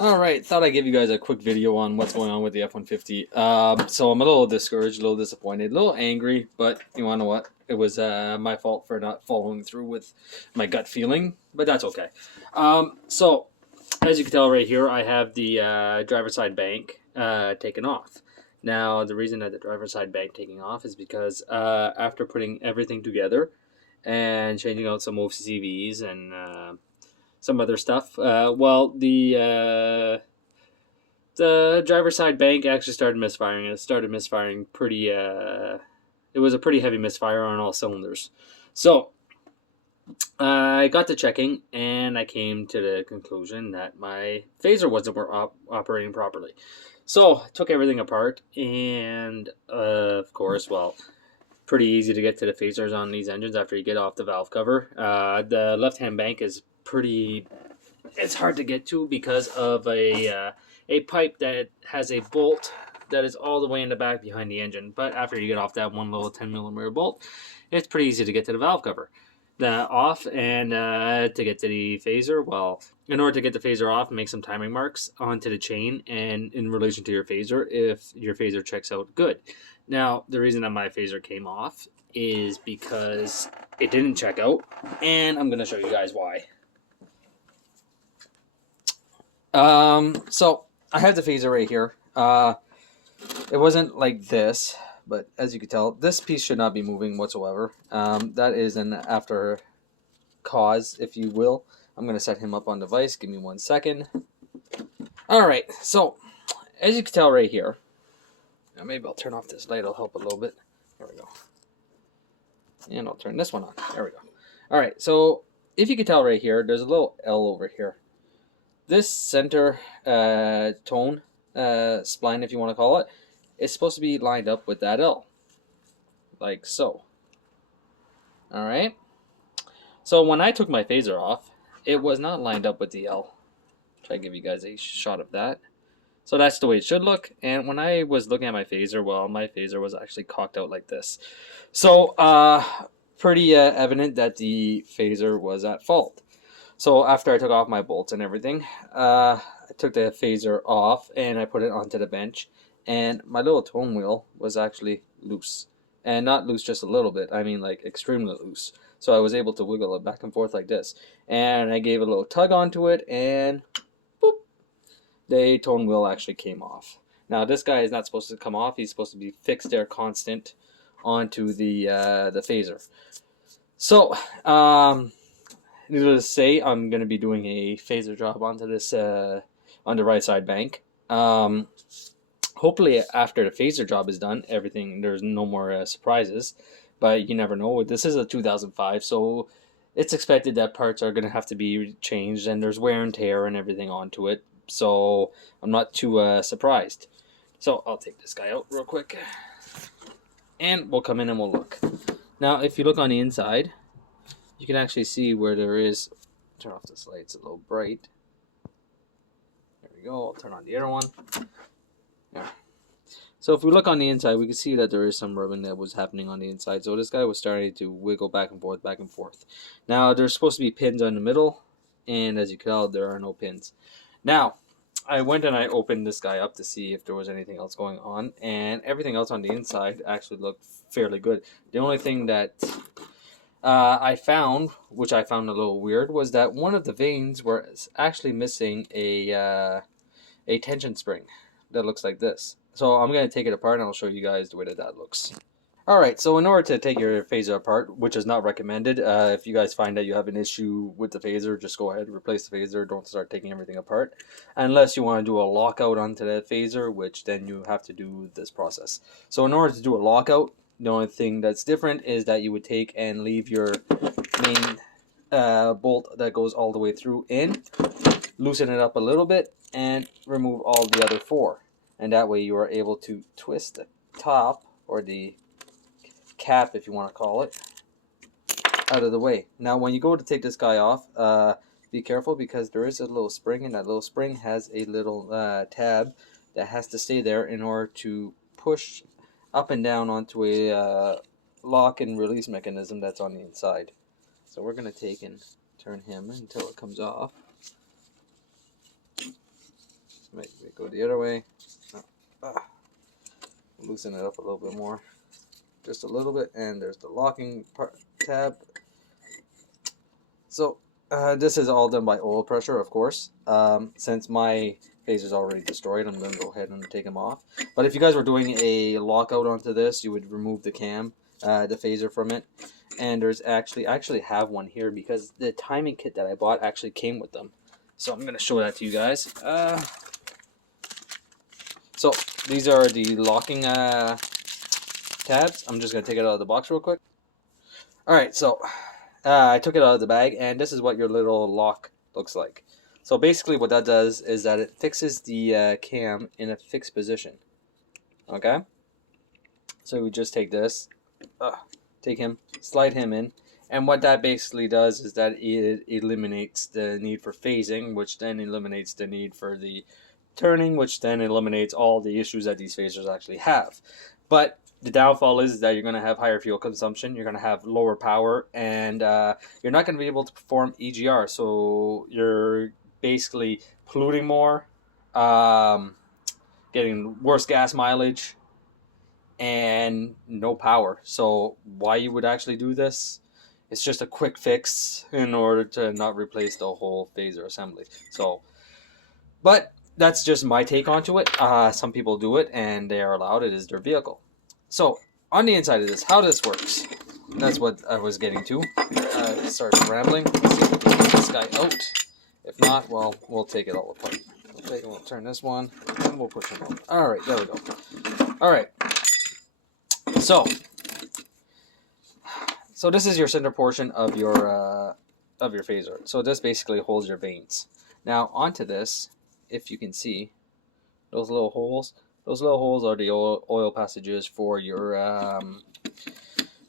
Alright, thought I'd give you guys a quick video on what's going on with the F-150. So I'm a little discouraged, a little disappointed, a little angry, but you wanna know what? It was my fault for not following through with my gut feeling, but that's okay. So, as you can tell right here, I have the driver's side bank taken off. Now, the reason that the driver's side bank taking off is because after putting everything together and changing out some OCVs and some other stuff. The driver's side bank actually started misfiring. It started misfiring pretty. It was a pretty heavy misfire on all cylinders. So I got to checking, and I came to the conclusion that my phaser wasn't operating properly. So I took everything apart, and of course, pretty easy to get to the phasers on these engines after you get off the valve cover. The left-hand bank is it's hard to get to because of a pipe that has a bolt that is all the way in the back behind the engine. But after you get off that one little 10mm bolt, it's pretty easy to get to the valve cover. Off and to get to the phaser, in order to get the phaser off, make some timing marks onto the chain and in relation to your phaser if your phaser checks out good. Now, the reason that my phaser came off is because it didn't check out, and I'm going to show you guys why. So I have the phaser right here. It wasn't like this, but as you can tell, this piece should not be moving whatsoever. That is an after cause, if you will. I'm going to set him up on device. Give me 1 second. Alright, so as you can tell right here, now maybe I'll turn off this light. It'll help a little bit. There we go. And I'll turn this one on. There we go. Alright, so if you can tell right here, there's a little L over here. This center tone spline, if you want to call it, is supposed to be lined up with that L, like so. Alright, so when I took my phaser off, it was not lined up with the L. Try to give you guys a shot of that. So that's the way it should look. And when I was looking at my phaser, my phaser was actually cocked out like this. So pretty evident that the phaser was at fault. So after I took off my bolts and everything, I took the phaser off and I put it onto the bench, and my little tone wheel was actually loose. And not loose just a little bit, I mean like extremely loose. So I was able to wiggle it back and forth like this. And I gave a little tug onto it, and boop, the tone wheel actually came off. Now this guy is not supposed to come off, he's supposed to be fixed there constant onto the phaser. So, needless to say, I'm going to be doing a phaser job onto this on the right side bank. Hopefully after the phaser job is done, there's no more surprises, but you never know. This is a 2005, so it's expected that parts are going to have to be changed, and there's wear and tear and everything onto it, so I'm not too surprised. So I'll take this guy out real quick, and we'll come in and we'll look. Now if you look on the inside, you can actually see where there is, turn off this light, it's a little bright. There we go, I'll turn on the other one. There. So if we look on the inside, we can see that there is some rubbing that was happening on the inside. So this guy was starting to wiggle back and forth, back and forth. Now there's supposed to be pins in the middle, and as you can tell, there are no pins. Now, I went and I opened this guy up to see if there was anything else going on, and everything else on the inside actually looked fairly good. The only thing that I found, which I found a little weird, was that one of the vanes was actually missing a tension spring that looks like this. So I'm going to take it apart and I'll show you guys the way that looks. Alright, so in order to take your phaser apart, which is not recommended, if you guys find that you have an issue with the phaser, just go ahead and replace the phaser. Don't start taking everything apart. Unless you want to do a lockout onto the phaser, which then you have to do this process. So in order to do a lockout, the only thing that's different is that you would take and leave your main bolt that goes all the way through in, loosen it up a little bit, and remove all the other four. And that way you are able to twist the top, or the cap if you want to call it, out of the way. Now when you go to take this guy off, be careful because there is a little spring, and that little spring has a little tab that has to stay there in order to push up and down onto a lock and release mechanism that's on the inside. So we're going to take and turn him until it comes off. Make it go the other way. Loosen it up a little bit more, just a little bit, and there's the locking tab. So this is all done by oil pressure, of course. Since my phaser is already destroyed, I'm going to go ahead and take them off. But if you guys were doing a lockout onto this, you would remove the cam, the phaser from it. And there's I actually have one here because the timing kit that I bought actually came with them. So I'm going to show that to you guys. So these are the locking tabs. I'm just going to take it out of the box real quick. Alright, so I took it out of the bag, and this is what your little lock looks like. So basically what that does is that it fixes the cam in a fixed position. Okay? So we just take this, take him, slide him in, and what that basically does is that it eliminates the need for phasing, which then eliminates the need for the turning, which then eliminates all the issues that these phasers actually have. But the downfall is that you're going to have higher fuel consumption, you're going to have lower power, and you're not going to be able to perform EGR. So you're basically polluting more, getting worse gas mileage, and no power. So why you would actually do this? It's just a quick fix in order to not replace the whole phaser assembly. So, but that's just my take onto it. Some people do it and they are allowed. It is their vehicle. So on the inside of this, how this works, that's what I was getting to. Start rambling. Let's see if we can get this guy out. If not, well, we'll take it all apart. We'll turn this one and we'll push him out. All right, there we go. All right. So this is your center portion of your phaser. So this basically holds your vanes. Now onto this, if you can see, those little holes are the oil passages for your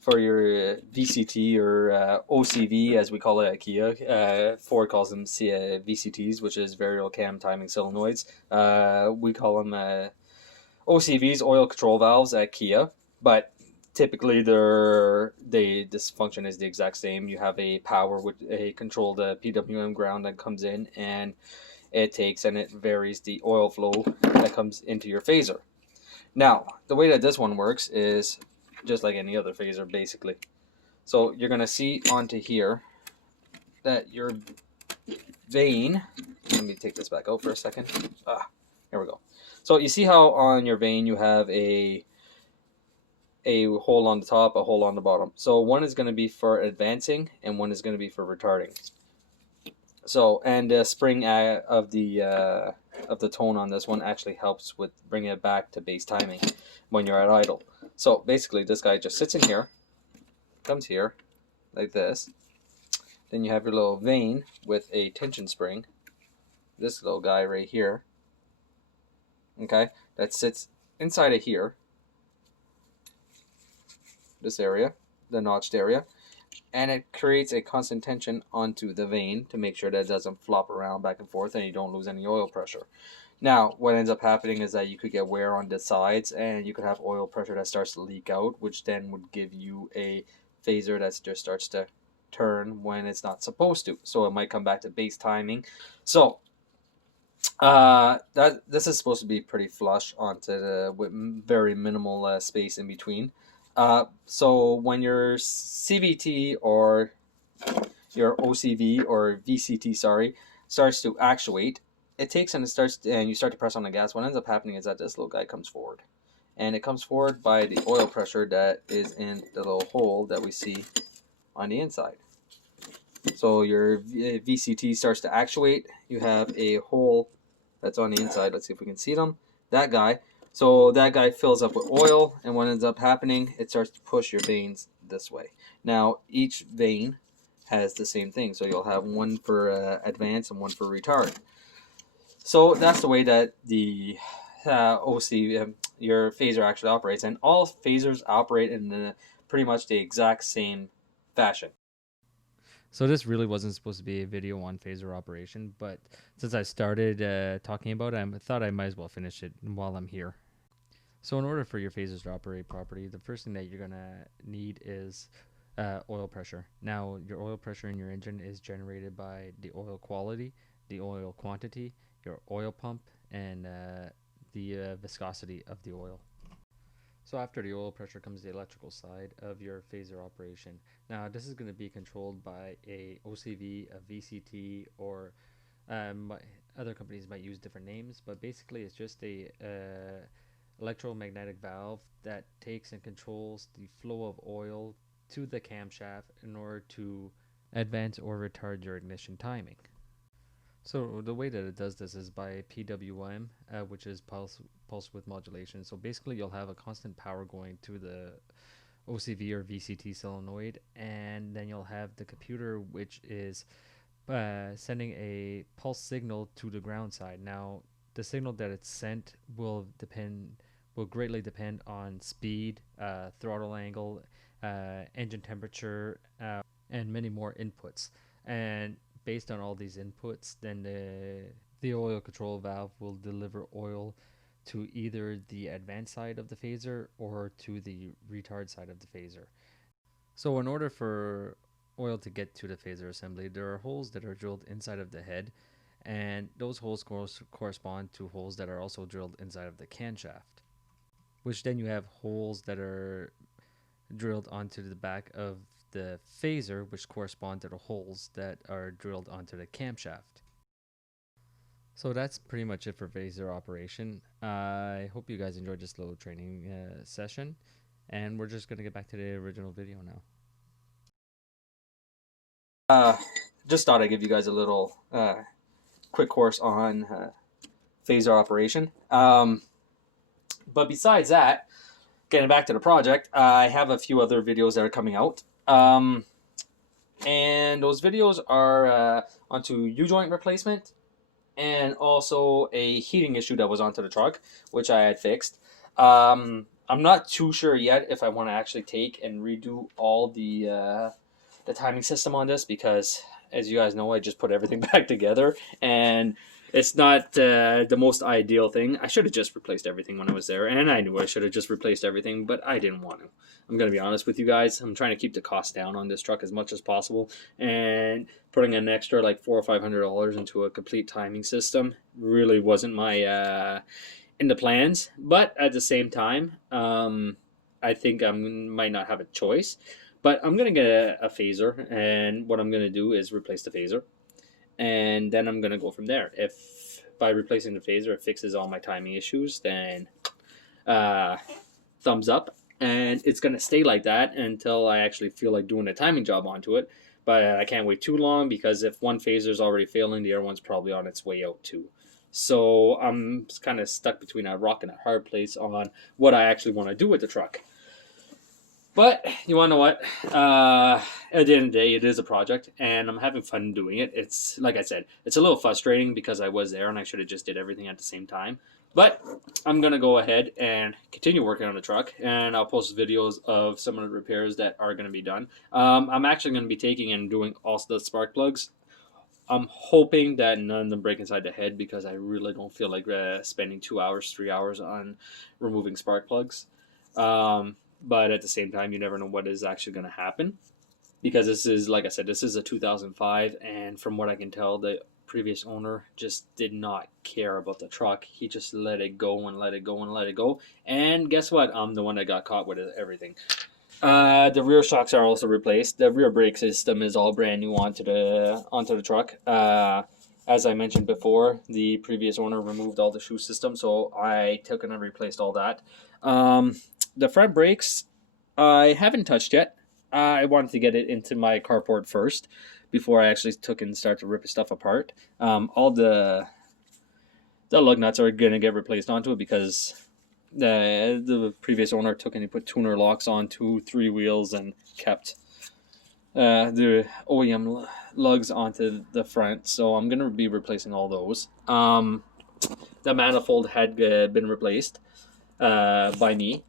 VCT or OCV, as we call it at Kia. Ford calls them VCTs, which is variable cam timing solenoids. We call them OCVs, oil control valves at Kia, but typically this function is the exact same. You have a power with a controlled PWM ground that comes in, and it takes and it varies the oil flow that comes into your phaser. Now, the way that this one works is just like any other phaser, basically. So you're going to see onto here that your vane, let me take this back out for a second. Here we go. So you see how on your vane you have a hole on the top, a hole on the bottom. So one is going to be for advancing and one is going to be for retarding. So, and the spring of the tone on this one actually helps with bringing it back to base timing when you're at idle. So basically this guy just sits in here, comes here like this. Then you have your little vane with a tension spring, this little guy right here, okay, that sits inside of here, this area, the notched area, and it creates a constant tension onto the vane to make sure that it doesn't flop around back and forth and you don't lose any oil pressure. Now, what ends up happening is that you could get wear on the sides and you could have oil pressure that starts to leak out, which then would give you a phaser that just starts to turn when it's not supposed to. So it might come back to base timing. So this is supposed to be pretty flush onto the with very minimal space in between. So when your CVT or your OCV or VCT, starts to actuate, it takes and you start to press on the gas. What ends up happening is that this little guy comes forward, and it comes forward by the oil pressure that is in the little hole that we see on the inside. So your VCT starts to actuate. You have a hole that's on the inside. Let's see if we can see them. That guy. So that guy fills up with oil, and what ends up happening, it starts to push your vanes this way. Now, each vane has the same thing. So you'll have one for advance and one for retard. So that's the way that the your phaser actually operates. And all phasers operate in pretty much the exact same fashion. So this really wasn't supposed to be a video on phaser operation, but since I started talking about it, I thought I might as well finish it while I'm here. So in order for your phasers to operate properly, the first thing that you're going to need is oil pressure. Now, your oil pressure in your engine is generated by the oil quality, the oil quantity, your oil pump, and the viscosity of the oil. So after the oil pressure comes the electrical side of your phaser operation. Now this is going to be controlled by a OCV, a VCT, or other companies might use different names, but basically it's just a electromagnetic valve that takes and controls the flow of oil to the camshaft in order to advance or retard your ignition timing. So the way that it does this is by PWM, which is pulse width modulation. So basically you'll have a constant power going to the OCV or VCT solenoid, and then you'll have the computer which is sending a pulse signal to the ground side. Now the signal that it's sent will greatly depend on speed, throttle angle, engine temperature, and many more inputs. And based on all these inputs, then the oil control valve will deliver oil to either the advanced side of the phaser or to the retard side of the phaser. So in order for oil to get to the phaser assembly, there are holes that are drilled inside of the head, and those holes correspond to holes that are also drilled inside of the camshaft, which then you have holes that are drilled onto the back of the phaser, which correspond to the holes that are drilled onto the camshaft. So that's pretty much it for phaser operation. I hope you guys enjoyed this little training session, and we're just going to get back to the original video now. Just thought I'd give you guys a little quick course on phaser operation. But besides that, getting back to the project, I have a few other videos that are coming out. And those videos are onto U-joint replacement and also a heating issue that was onto the truck, which I had fixed. I'm not too sure yet if I want to actually take and redo all the timing system on this, because as you guys know, I just put everything back together, and it's not the most ideal thing. I should have just replaced everything when I was there, and I knew I should have just replaced everything, but I didn't want to. I'm going to be honest with you guys. I'm trying to keep the cost down on this truck as much as possible, and putting an extra like $400 or $500 into a complete timing system really wasn't my in the plans. But at the same time, I think I might not have a choice. But I'm going to get a phaser, and what I'm going to do is replace the phaser. And then I'm going to go from there. If by replacing the phaser it fixes all my timing issues, then thumbs up. And it's going to stay like that until I actually feel like doing a timing job onto it. But I can't wait too long, because if one phaser is already failing, the other one's probably on its way out too. So I'm kind of stuck between a rock and a hard place on what I actually want to do with the truck. But you want to know what? At the end of the day, it is a project, and I'm having fun doing it. It's, like I said, it's a little frustrating because I was there and I should have just did everything at the same time. But I'm going to go ahead and continue working on the truck, and I'll post videos of some of the repairs that are going to be done. I'm actually going to be taking and doing also the spark plugs. I'm hoping that none of them break inside the head, because I really don't feel like spending 2 hours, 3 hours on removing spark plugs. But at the same time, you never know what is actually going to happen, because this is, like I said, this is a 2005, and from what I can tell, the previous owner just did not care about the truck. He just let it go and let it go and let it go. And guess what? I'm the one that got caught with everything. The rear shocks are also replaced. The rear brake system is all brand new onto the truck. As I mentioned before, the previous owner removed all the shoe system, so I took and replaced all that. The front brakes, I haven't touched yet. I wanted to get it into my carport first before I actually took and start to rip stuff apart. All the lug nuts are going to get replaced onto it, because the previous owner took and he put tuner locks on 2-3 wheels and kept the OEM lugs onto the front. So I'm going to be replacing all those. The manifold had been replaced by me.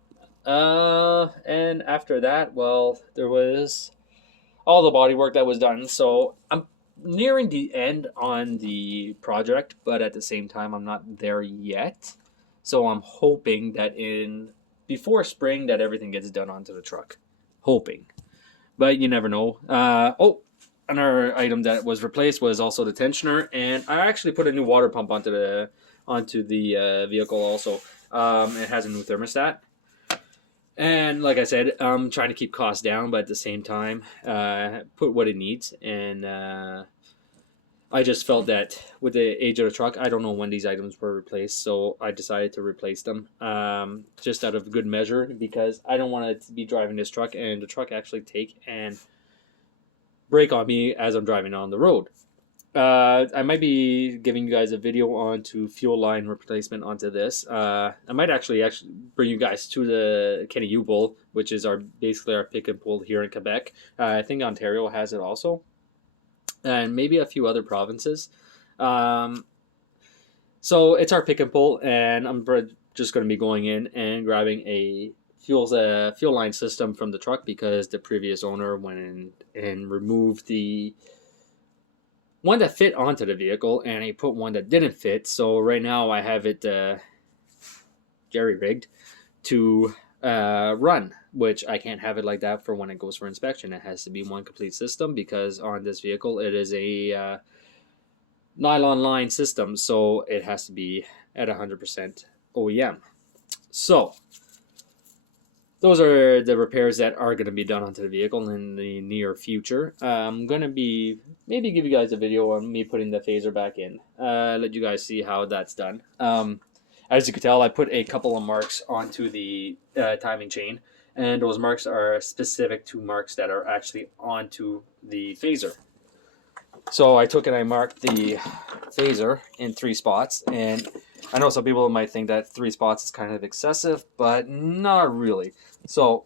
And after that, well, there was all the body work that was done. So I'm nearing the end on the project, but at the same time, I'm not there yet. So I'm hoping that before spring that everything gets done onto the truck. Hoping. But you never know. Another item that was replaced was also the tensioner, and I actually put a new water pump onto onto the vehicle also. It has a new thermostat. And like I said, I'm trying to keep costs down, but at the same time, put what it needs. And I just felt that with the age of the truck, I don't know when these items were replaced, so I decided to replace them just out of good measure, because I don't want to be driving this truck and the truck actually take and break on me as I'm driving on the road. I might be giving you guys a video onto fuel line replacement onto this. I might actually bring you guys to the Kenny U-Bowl, which is basically our pick and pull here in Quebec. I think Ontario has it also, and maybe a few other provinces. So it's our pick and pull, and I'm just going to be going in and grabbing a fuel line system from the truck, because the previous owner went in and removed the one that fit onto the vehicle, and he put one that didn't fit. So right now I have it jerry rigged to run, which I can't have it like that for when it goes for inspection. It has to be one complete system, because on this vehicle it is a nylon line system, so it has to be at 100% OEM. So those are the repairs that are going to be done onto the vehicle in the near future. I'm going to be maybe give you guys a video on me putting the phaser back in. Let you guys see how that's done. As you can tell, I put a couple of marks onto the timing chain, and those marks are specific to marks that are actually onto the phaser. So I took and I marked the phaser in 3 spots, and I know some people might think that 3 spots is kind of excessive, but not really. So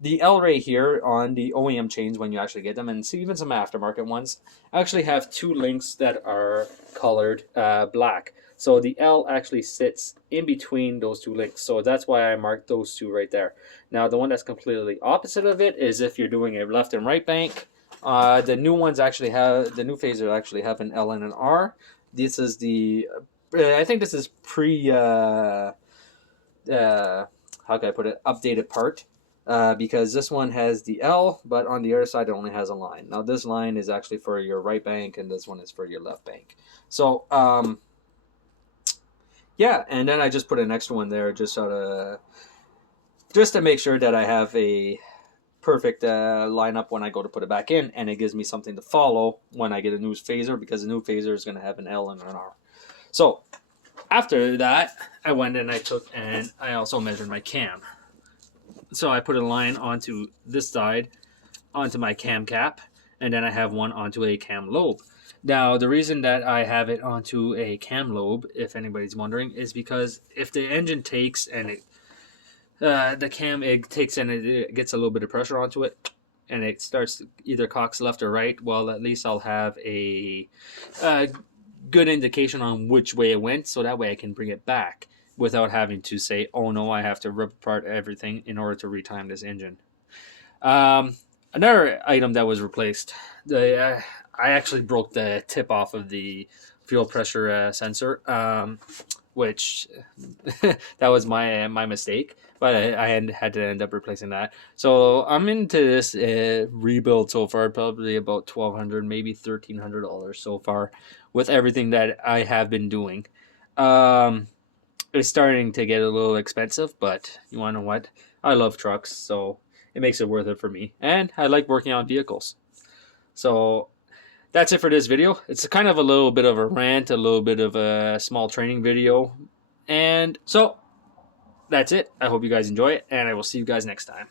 the L-ray here on the OEM chains, when you actually get them, and see even some aftermarket ones, actually have 2 links that are colored black. So the L actually sits in between those 2 links. So that's why I marked those 2 right there. Now the one that's completely opposite of it is if you're doing a left and right bank. The new ones actually have, the new phaser actually have an L and an R. This is the, I think this is how can I put it, updated part, because this one has the L, but on the other side it only has a line. Now this line is actually for your right bank, and this one is for your left bank. So yeah, and then I just put an extra one there just to make sure that I have a perfect lineup when I go to put it back in, and it gives me something to follow when I get a new phaser, because the new phaser is going to have an L and an R. So after that, I went and I also measured my cam. So I put a line onto this side, onto my cam cap, and then I have one onto a cam lobe. Now, the reason that I have it onto a cam lobe, if anybody's wondering, is because if the engine takes and the cam takes and it gets a little bit of pressure onto it, and it starts to either cocks left or right, well, at least I'll have a good indication on which way it went, so that way I can bring it back without having to say, oh no, I have to rip apart everything in order to retime this engine. Another item that was replaced, I actually broke the tip off of the fuel pressure sensor, which that was my mistake, but I had to end up replacing that. So I'm into this rebuild so far, probably about $1,200, maybe $1,300 so far, with everything that I have been doing. It's starting to get a little expensive, but you want to know what? I love trucks, so it makes it worth it for me, and I like working on vehicles. So that's it for this video. It's kind of a little bit of a rant, a little bit of a small training video, and so that's it. I hope you guys enjoy it, and I will see you guys next time.